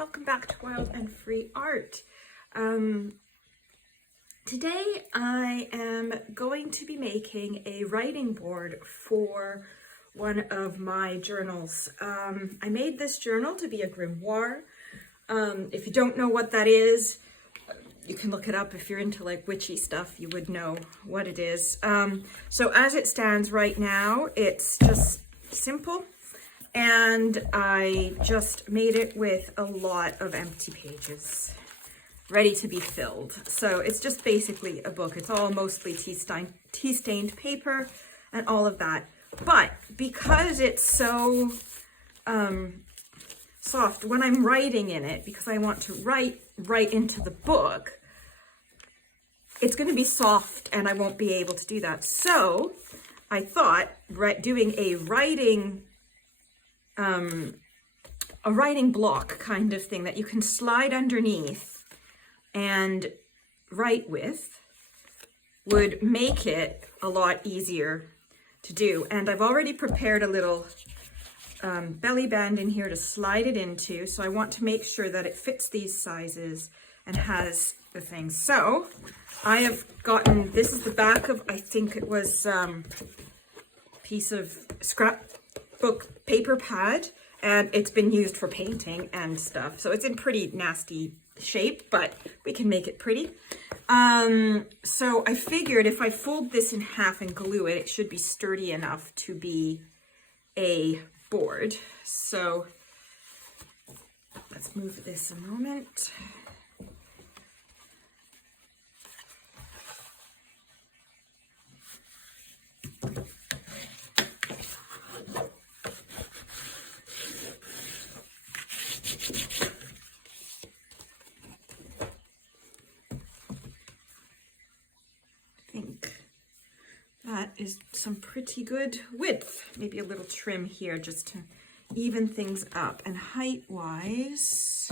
welcome back to Wild and Free Art. Today I am going to be making a writing board for one of my journals. I made this journal to be a grimoire. If you don't know what that is, you can look it up. If you're into like witchy stuff, you would know what it is. So as it stands right now, it's just simple. And I just made it with a lot of empty pages ready to be filled. So it's just basically a book. It's all mostly tea-stained paper and all of that. But because it's so soft, when I'm writing in it, because I want to write right into the book, it's going to be soft and I won't be able to do that. So I thought doing a writing block kind of thing that you can slide underneath and write with would make it a lot easier to do. And I've already prepared a little belly band in here to slide it into. So I want to make sure that it fits these sizes and has the thing. So I have gotten, this is the back of, I think it was piece of scrapbook paper pad, and it's been used for painting and stuff. So it's in pretty nasty shape, but we can make it pretty. So I figured if I fold this in half and glue it, it should be sturdy enough to be a board. So let's move this a moment. That is some pretty good width. Maybe a little trim here just to even things up. And height-wise,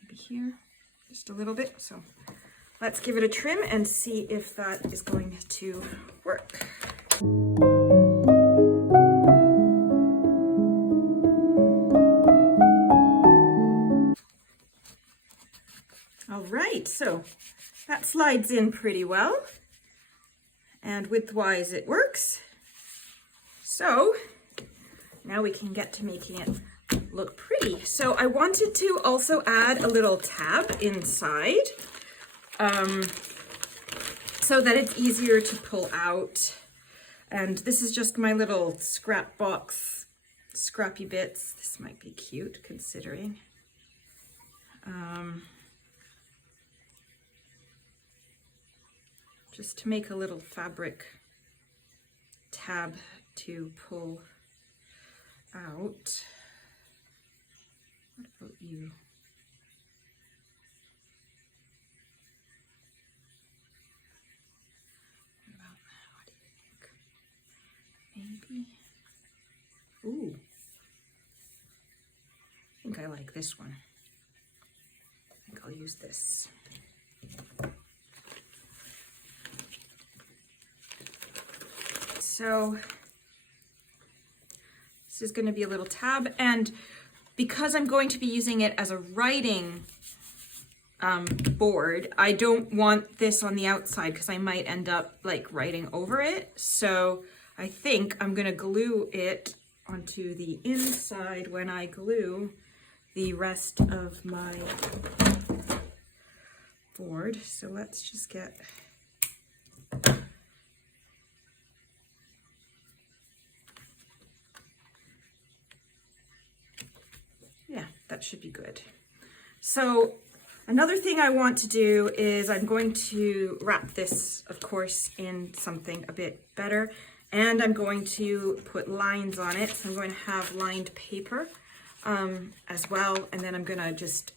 maybe here, just a little bit. So let's give it a trim and see if that is going to work. All right, so that slides in pretty well, and width-wise it works. So now we can get to making it look pretty. So I wanted to also add a little tab inside so that it's easier to pull out. And this is just my little scrap box, scrappy bits. This might be cute considering. Just to make a little fabric tab to pull out. What about you? What do you think? Maybe? Ooh. I think I like this one. I think I'll use this. So this is going to be a little tab, and because I'm going to be using it as a writing board, I don't want this on the outside because I might end up like writing over it. So I think I'm going to glue it onto the inside when I glue the rest of my board. So let's just get that should be good. So another thing I want to do is I'm going to wrap this, of course, in something a bit better, and I'm going to put lines on it. So I'm going to have lined paper as well, and then I'm going to just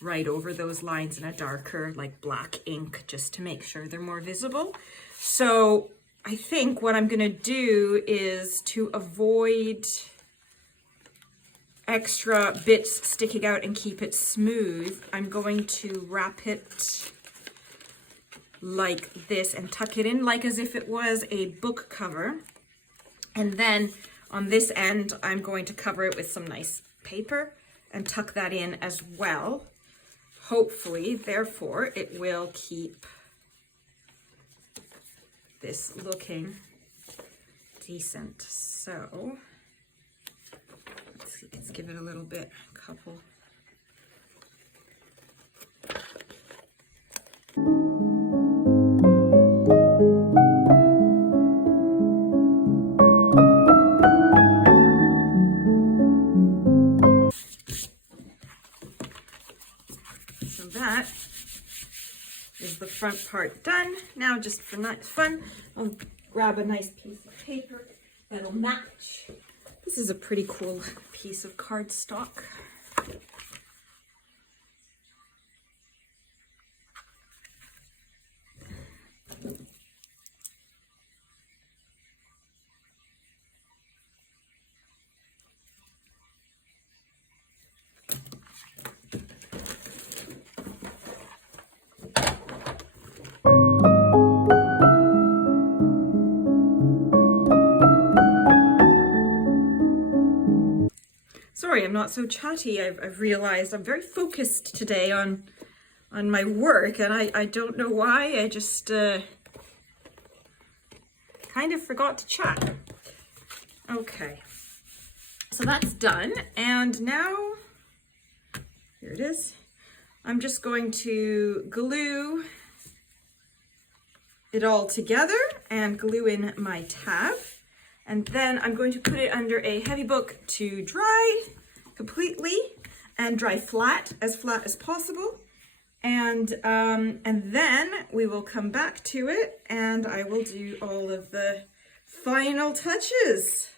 write over those lines in a darker, like black ink, just to make sure they're more visible. So I think what I'm going to do is, to avoid extra bits sticking out and keep it smooth, I'm going to wrap it like this and tuck it in like as if it was a book cover. And then on this end, I'm going to cover it with some nice paper and tuck that in as well. Hopefully, therefore, it will keep this looking decent. So let's see, let's give it a little bit, couple. So that is the front part done. Now, just for nice fun, I'll grab a nice piece of paper that'll match. This is a pretty cool piece of cardstock. Sorry, I'm not so chatty. I've realized I'm very focused today on my work, and I don't know why. I just kind of forgot to chat. Okay, so that's done, and now here it is. I'm just going to glue it all together and glue in my tab. And then I'm going to put it under a heavy book to dry completely and dry flat as possible. And then we will come back to it and I will do all of the final touches.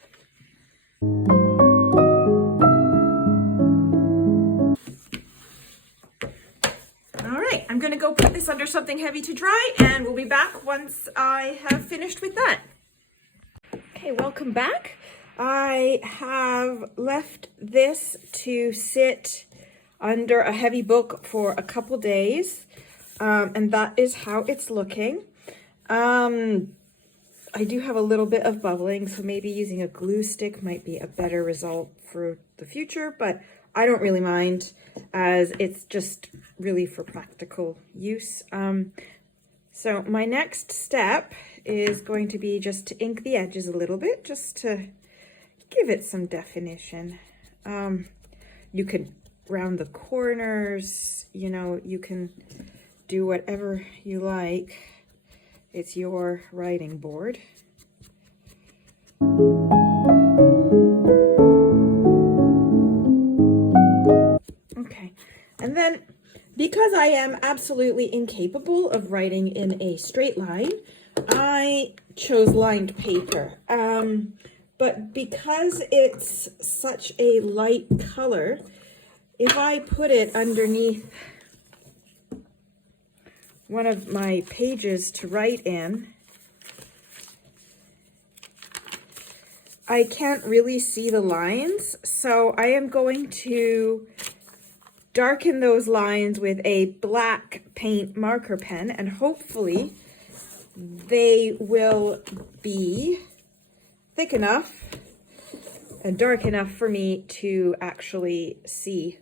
All right, I'm gonna go put this under something heavy to dry and we'll be back once I have finished with that. Okay, welcome back. I have left this to sit under a heavy book for a couple days, and that is how it's looking. I do have a little bit of bubbling, so maybe using a glue stick might be a better result for the future, but I don't really mind as it's just really for practical use. So my next step is going to be just to ink the edges a little bit, just to give it some definition. You can round the corners, you know, you can do whatever you like. It's your writing board. Okay, and then because I am absolutely incapable of writing in a straight line, I chose lined paper. But because it's such a light color, if I put it underneath one of my pages to write in, I can't really see the lines. So I am going to darken those lines with a black paint marker pen, and hopefully they will be thick enough and dark enough for me to actually see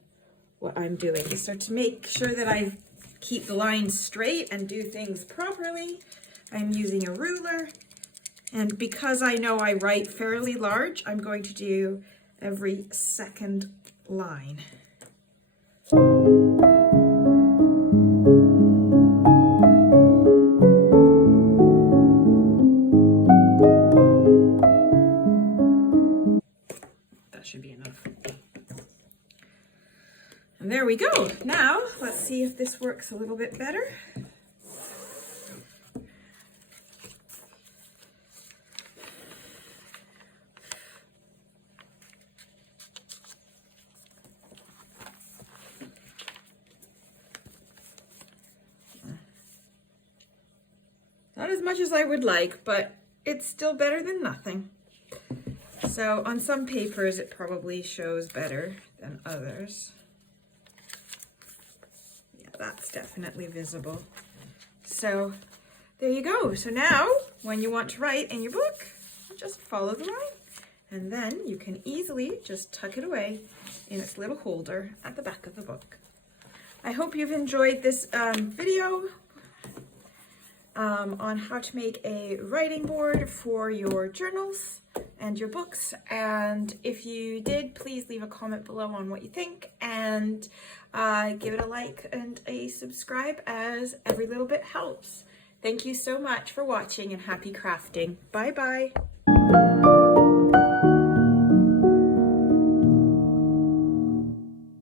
what I'm doing. So to make sure that I keep the lines straight and do things properly, I'm using a ruler. And because I know I write fairly large, I'm going to do every second line. That should be enough. And there we go. Now, let's see if this works a little bit better. Not as much as I would like, but it's still better than nothing. So on some papers, it probably shows better than others. Yeah, that's definitely visible. So there you go. So now, when you want to write in your book, just follow the line. And then you can easily just tuck it away in its little holder at the back of the book. I hope you've enjoyed this video on how to make a writing board for your journals and your books. And if you did, please leave a comment below on what you think, and give it a like and a subscribe, as every little bit helps. Thank you so much for watching, and happy crafting. Bye bye.